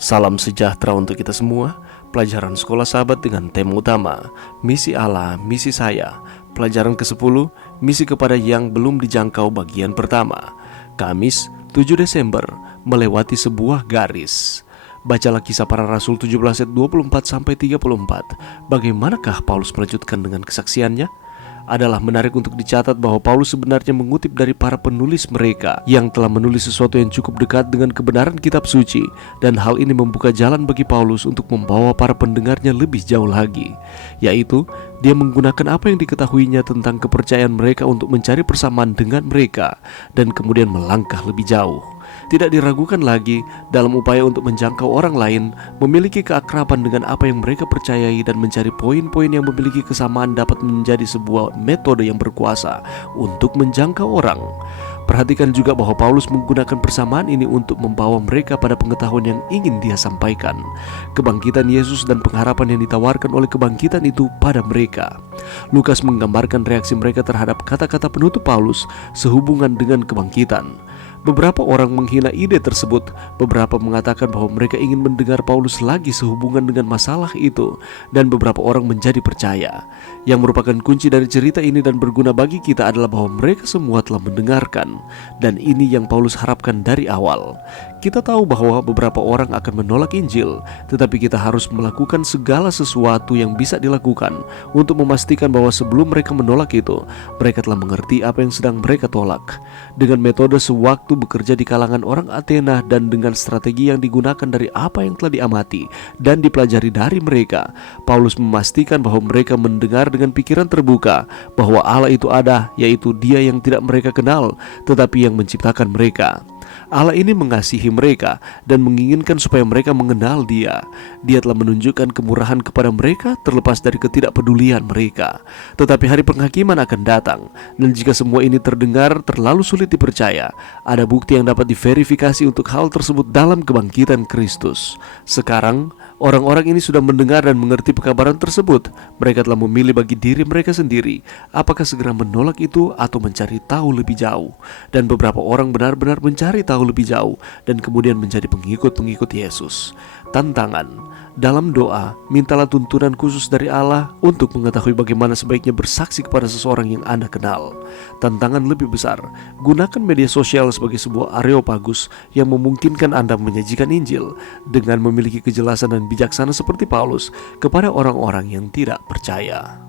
Salam sejahtera untuk kita semua. Pelajaran Sekolah Sahabat dengan tema utama Misi Allah, Misi Saya. Pelajaran ke-10, Misi kepada yang belum dijangkau bagian pertama. Kamis 7 Desember, melewati sebuah garis. Bacalah Kisah Para Rasul 17 ayat 24-34. Bagaimanakah Paulus melanjutkan dengan kesaksiannya? Adalah menarik untuk dicatat bahwa Paulus sebenarnya mengutip dari para penulis mereka yang telah menulis sesuatu yang cukup dekat dengan kebenaran kitab suci, dan hal ini membuka jalan bagi Paulus untuk membawa para pendengarnya lebih jauh lagi, yaitu dia menggunakan apa yang diketahuinya tentang kepercayaan mereka untuk mencari persamaan dengan mereka dan kemudian melangkah lebih jauh. Tidak diragukan lagi dalam upaya untuk menjangkau orang lain, memiliki keakraban dengan apa yang mereka percayai dan mencari poin-poin yang memiliki kesamaan dapat menjadi sebuah metode yang berkuasa untuk menjangkau orang. Perhatikan juga bahwa Paulus menggunakan persamaan ini untuk membawa mereka pada pengetahuan yang ingin dia sampaikan. Kebangkitan Yesus dan pengharapan yang ditawarkan oleh kebangkitan itu pada mereka. Lukas menggambarkan reaksi mereka terhadap kata-kata penutup Paulus sehubungan dengan kebangkitan. Beberapa orang menghina ide tersebut. Beberapa mengatakan bahwa mereka ingin mendengar Paulus lagi sehubungan dengan masalah itu, dan beberapa orang menjadi percaya. Yang merupakan kunci dari cerita ini dan berguna bagi kita adalah bahwa mereka semua telah mendengarkan, dan ini yang Paulus harapkan dari awal. Kita tahu bahwa beberapa orang akan menolak Injil, tetapi kita harus melakukan segala sesuatu yang bisa dilakukan untuk memastikan bahwa sebelum mereka menolak itu, mereka telah mengerti apa yang sedang mereka tolak. Dengan metode sewaktu bekerja di kalangan orang Athena dan dengan strategi yang digunakan dari apa yang telah diamati dan dipelajari dari mereka, Paulus memastikan bahwa mereka mendengar dengan pikiran terbuka bahwa Allah itu ada, yaitu Dia yang tidak mereka kenal, tetapi yang menciptakan mereka. Allah ini mengasihi mereka dan menginginkan supaya mereka mengenal Dia. Dia telah menunjukkan kemurahan kepada mereka terlepas dari ketidakpedulian mereka. Tetapi hari penghakiman akan datang, dan jika semua ini terdengar terlalu sulit dipercaya, ada bukti yang dapat diverifikasi untuk hal tersebut dalam kebangkitan Kristus. Sekarang orang-orang ini sudah mendengar dan mengerti pekabaran tersebut. Mereka telah memilih bagi diri mereka sendiri apakah segera menolak itu atau mencari tahu lebih jauh. Dan beberapa orang benar-benar mencari tahu lebih jauh dan kemudian menjadi pengikut-pengikut Yesus. Tantangan dalam doa, mintalah tuntunan khusus dari Allah untuk mengetahui bagaimana sebaiknya bersaksi kepada seseorang yang Anda kenal. Tantangan lebih besar, gunakan media sosial sebagai sebuah areopagus yang memungkinkan Anda menyajikan Injil dengan memiliki kejelasan dan bijaksana seperti Paulus kepada orang-orang yang tidak percaya.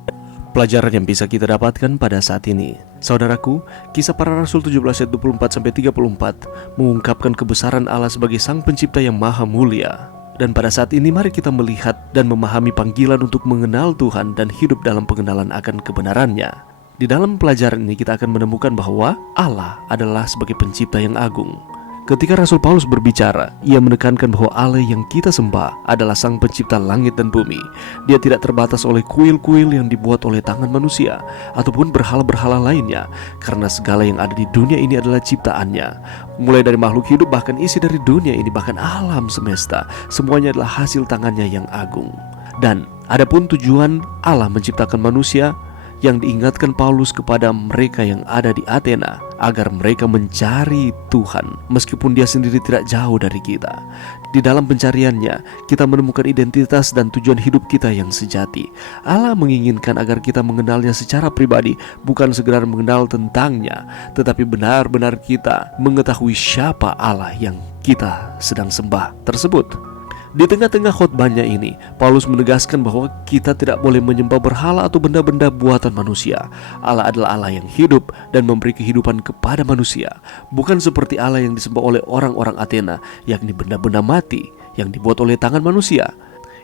Pelajaran yang bisa kita dapatkan pada saat ini, saudaraku, Kisah Para Rasul 17 ayat 24-34 mengungkapkan kebesaran Allah sebagai Sang Pencipta yang Maha Mulia. Dan pada saat ini mari kita melihat dan memahami panggilan untuk mengenal Tuhan dan hidup dalam pengenalan akan kebenarannya. Di dalam pelajaran ini kita akan menemukan bahwa Allah adalah sebagai pencipta yang agung. Ketika Rasul Paulus berbicara, ia menekankan bahwa Allah yang kita sembah adalah Sang Pencipta langit dan bumi. Dia tidak terbatas oleh kuil-kuil yang dibuat oleh tangan manusia ataupun berhala-berhala lainnya, karena segala yang ada di dunia ini adalah ciptaannya. Mulai dari makhluk hidup bahkan isi dari dunia ini, bahkan alam semesta, semuanya adalah hasil tangannya yang agung. Dan adapun tujuan Allah menciptakan manusia, yang diingatkan Paulus kepada mereka yang ada di Athena, agar mereka mencari Tuhan meskipun dia sendiri tidak jauh dari kita. Di dalam pencariannya, kita menemukan identitas dan tujuan hidup kita yang sejati. Allah menginginkan agar kita mengenalnya secara pribadi, bukan sekedar mengenal tentangnya, tetapi benar-benar kita mengetahui siapa Allah yang kita sedang sembah tersebut. Di tengah-tengah khotbahnya ini, Paulus menegaskan bahwa kita tidak boleh menyembah berhala atau benda-benda buatan manusia. Allah adalah Allah yang hidup dan memberi kehidupan kepada manusia, bukan seperti Allah yang disembah oleh orang-orang Athena, yakni benda-benda mati yang dibuat oleh tangan manusia.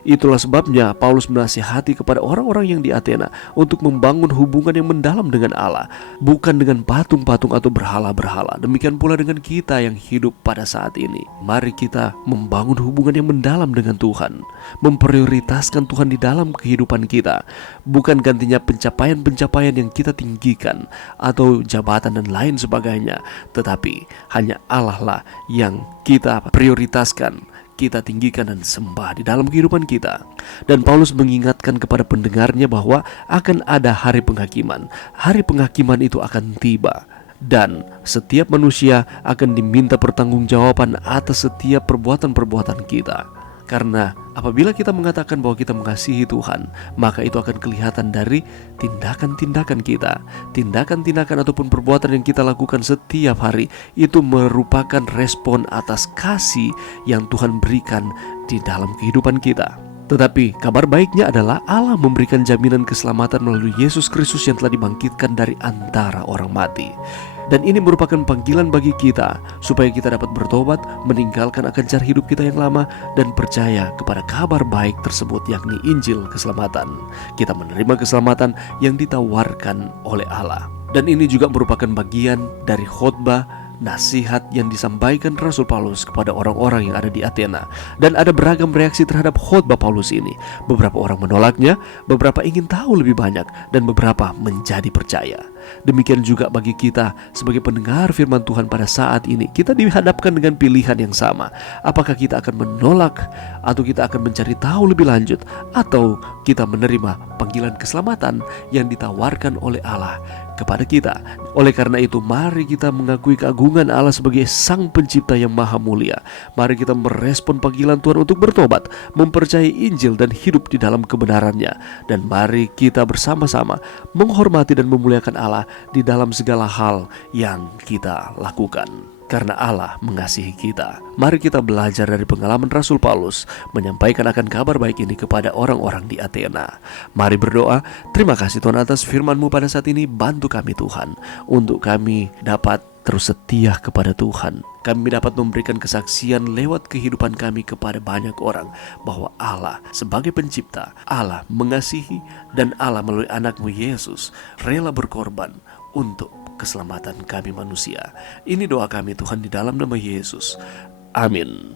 Itulah sebabnya Paulus menasihati kepada orang-orang yang di Athena untuk membangun hubungan yang mendalam dengan Allah, bukan dengan patung-patung atau berhala-berhala. Demikian pula dengan kita yang hidup pada saat ini. Mari kita membangun hubungan yang mendalam dengan Tuhan, memprioritaskan Tuhan di dalam kehidupan kita, bukan gantinya pencapaian-pencapaian yang kita tinggikan atau jabatan dan lain sebagainya, tetapi hanya Allah lah yang kita prioritaskan, kita tinggikan dan sembah di dalam kehidupan kita. Dan Paulus mengingatkan kepada pendengarnya bahwa akan ada hari penghakiman. Hari penghakiman itu akan tiba, dan setiap manusia akan diminta pertanggungjawaban atas setiap perbuatan-perbuatan kita. Karena apabila kita mengatakan bahwa kita mengasihi Tuhan, maka itu akan kelihatan dari tindakan-tindakan kita. Tindakan-tindakan ataupun perbuatan yang kita lakukan setiap hari itu merupakan respon atas kasih yang Tuhan berikan di dalam kehidupan kita. Tetapi kabar baiknya adalah Allah memberikan jaminan keselamatan melalui Yesus Kristus yang telah dibangkitkan dari antara orang mati. Dan ini merupakan panggilan bagi kita supaya kita dapat bertobat, meninggalkan akan cara hidup kita yang lama, dan percaya kepada kabar baik tersebut, yakni Injil keselamatan. Kita menerima keselamatan yang ditawarkan oleh Allah. Dan ini juga merupakan bagian dari khotbah nasihat yang disampaikan Rasul Paulus kepada orang-orang yang ada di Athena. Dan ada beragam reaksi terhadap khotbah Paulus ini. Beberapa orang menolaknya, beberapa ingin tahu lebih banyak, dan beberapa menjadi percaya. Demikian juga bagi kita sebagai pendengar firman Tuhan pada saat ini. Kita dihadapkan dengan pilihan yang sama. Apakah kita akan menolak, atau kita akan mencari tahu lebih lanjut, atau kita menerima panggilan keselamatan yang ditawarkan oleh Allah kepada kita. Oleh karena itu, mari kita mengakui keagungan Allah sebagai Sang Pencipta yang Maha Mulia. Mari kita merespon panggilan Tuhan untuk bertobat, mempercayai Injil dan hidup di dalam kebenarannya. Dan mari kita bersama-sama menghormati dan memuliakan Allah di dalam segala hal yang kita lakukan. Karena Allah mengasihi kita. Mari kita belajar dari pengalaman Rasul Paulus menyampaikan akan kabar baik ini kepada orang-orang di Athena. Mari berdoa. Terima kasih Tuhan atas firman-Mu pada saat ini. Bantu kami Tuhan, untuk kami dapat terus setia kepada Tuhan. Kami dapat memberikan kesaksian lewat kehidupan kami kepada banyak orang bahwa Allah sebagai pencipta, Allah mengasihi, dan Allah melalui anak-Mu Yesus rela berkorban untuk keselamatan kami manusia. Ini doa kami Tuhan di dalam nama Yesus. Amin.